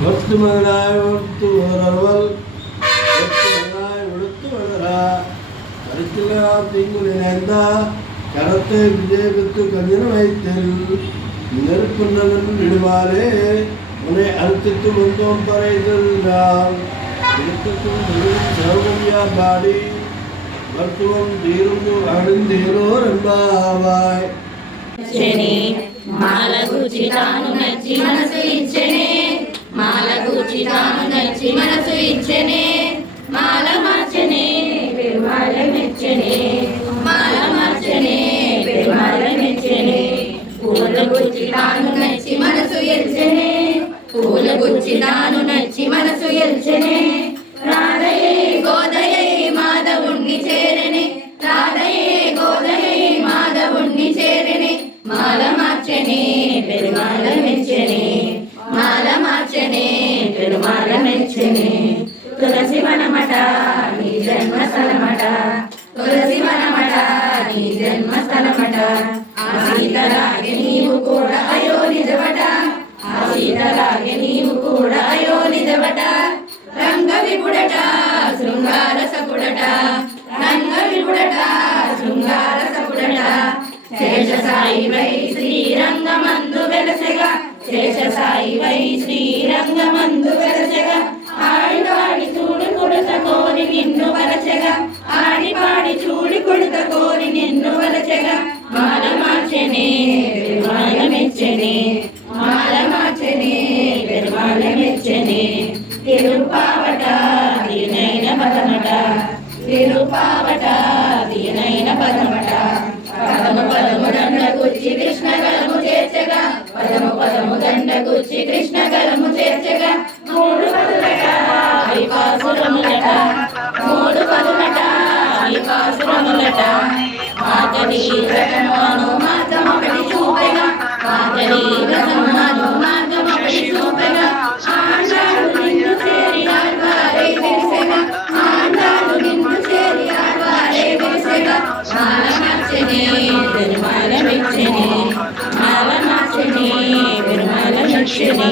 ஒத்து மகனாய் ஒத்து வரவல் ஒத்து மகனாய் ஒடுத்து வளரா கருத்திலா தீங்குள் இணைந்தா கரத்தை விஜயபித்து கஞ்சன வைத்தல் நெருப்புண்ணன் விடுவாரே உன்னை அறுத்தித்து வந்தோம் பறைதல் சௌகரியா பாடி மருத்துவம் தீரும் அழுந்தேரோர் என்பாவாய் మాలగూచి తాను నచ్చి మనసు ఇచ్చెనే మాలగూచి తాను నచ్చి మనసు ఇచ్చెనే మాల మార్చనే పెరుమాళ మెచ్చనే మాల మార్చనే పెరుమాళ మెచ్చనే పూలగుచ్చి తాను నచ్చి మనసు ఎల్చెనే పూలగుచ్చి తాను నచ్చి మనసు ఎల్చెనే రాధయే గోదయే మాధవుణ్ణి చేరనే రాధయే గోదయే మాధవుణ్ణి చేరనే మాల మార్చనే పెరుమాళ మెచ్చనే మాల మార్చనే పెరుమాళ మెచ్చనే తులసి వనమట నీ జన్మస్థలమట తులసి వనమట నీ జన్మస్థలమట ఆ సీతలాగే నీవు కూడా అయో నిజవట ఆ సీతలాగే నీవు కూడా అయో నిజవట రంగ విపుడట శృంగార సపుడట రంగ విపుడట శృంగార సపుడట శేషసాయి వై శ్రీరంగమందు వెలసెగా శేషసాయి శ్రీరంగమందు వెలసెగా ఆడి పాడి చూడి కొడుత కోరి నిన్ను వలచెగా ఆడి పాడి చూడి కొడుత కోరి నిన్ను వలచెగా మాల మార్చెనే పెరుమాళ మెచ్చనే మాల మార్చెనే పెరుమాళ మెచ్చనే తిరుపావట దీనైన పదమట తిరుపావట దీనైన పదమట పదము పదము దండగుచ్చి కృష్ణ గలము చేర్చగా పదము పదము దండగుచ్చి కృష్ణ గలము చేర్చగా మూడు పదులట విపాసురములట మూడు పదులట విపాసురములట మాతలి వ్రతమును మార్గమొకటి చూపెగా మాతలి వ్రతమును మార్గమొకటి చూపెగా ఆండాడు నిన్ను చేరి ఆల్వారే విరిసెగా ఆండాడు నిన్ను చేరి ఆల్వారే విరిసెగా మాల మార్చెనే పెరుమాళ మెచ్చనే మాల మార్చెనే పెరుమాళ మెచ్చనే